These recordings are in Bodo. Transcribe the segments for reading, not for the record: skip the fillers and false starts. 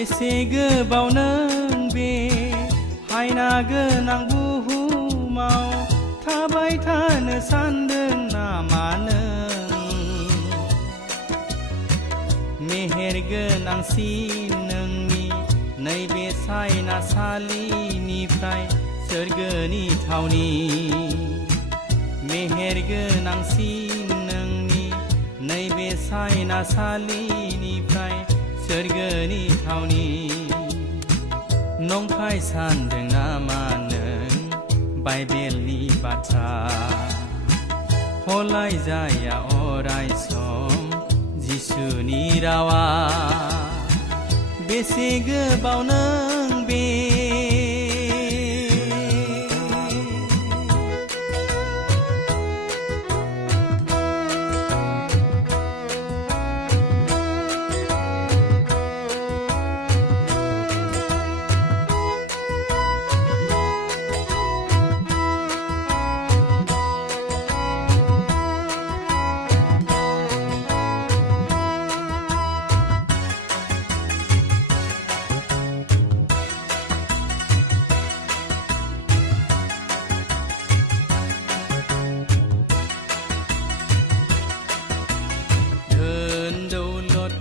बेसे गोबाव नों बे हायना गोनां बुहुमाव थाबाय थानो सानदों नामा नों? मेहेर गोनांसिन नोंनि नैबे सायनासालिनिफ्राय सोरगोनि थावनि। मेहेर गोनांसिन नोंनि नैबे सायनासालिनिफ्राय सोरगोनि थावनि। नंखाय सानदों नामा नों बाइबेलनि बाथ्रा? हलाय जाया अराय सम जिसुनि रावा। बेसे गोबाव नों बे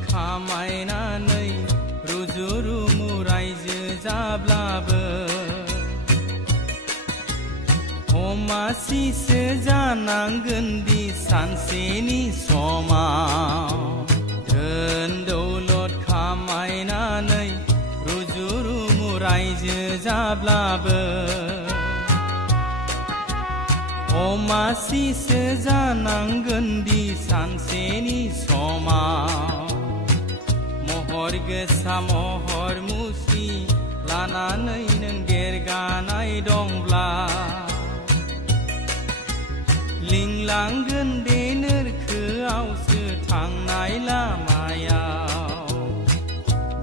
खामायनानै रुजु रुमु रायजो जाब्लाबो हमासिसो जानांगोन दि सानसेनि समाव। धोन दौलत खामायनानै रुजु रुमु रायजो जाब्लाबो हमासिसो जानांगोन दि सानसेनि समाव। महर गोसा महर मुस्रि लानानै नों देरगानाय दंब्ला लिंलांगोन दे नोरखोआवसो थांनाय लामायाव।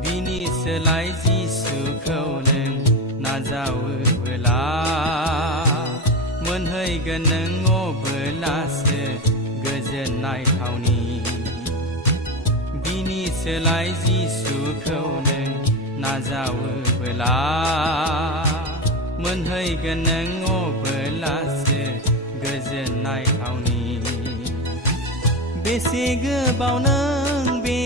बिनि सोलाय जिसुखौ नों नाजावोब्ला मोनहैगोन नों अब्लासो गोजोननाय थावनि। बिनि सोलाय जिसुखौ नों नाजावोब्ला मोनहैगोन नों अब्लासो गोजोननाय थावनि। बेसे गोबाव नों बे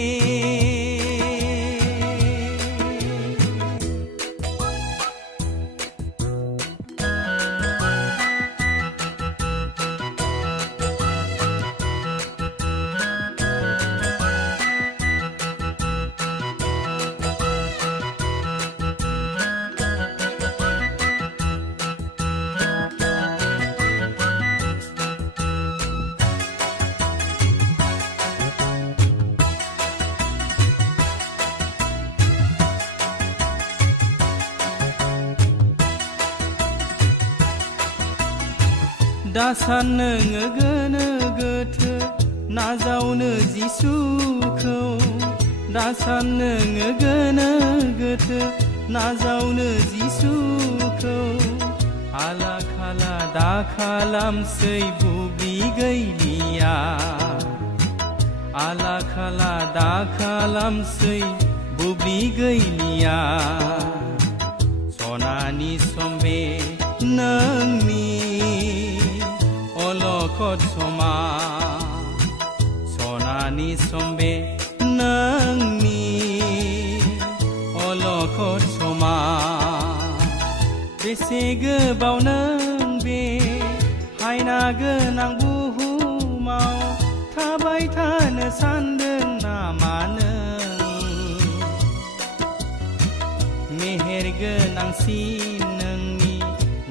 दासान नोङो गोनो गोथो नाजावनो जिसुखौ। दासान नोङो गोनो गोथो नाजावनो जिसुखौ। आला खाला दा खालामसै बुब्लि गैलिया। आला खाला दा खालामसै बुब्लि गैलिया। सनानि सम बे नोंनि अलखद समा। सनानि सम बे नोंनि अलखद समा। बेसे गोबाव नों बे हायना गोनां बुहुमाव थाबाय थानो सानदों नामा नों? मेहेर गोनांसिन नोंनि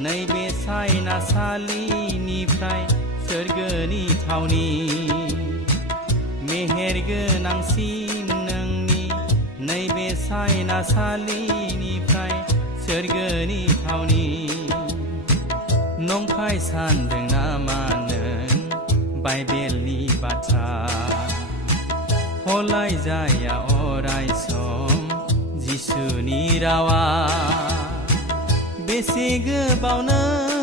नैबे सायनासालिनिफ्राय सोरगोनि थावनि। मेहेर गोनांसिन नोंनि नैबे सायनासालिनिफ्राय सोरगोनि थावनि। नंखाय सानदों नामा नों बाइबेलनि बाथ्रा? हलाय जाया अराय सम जिसुनि रावा। बेसे गोबाव नों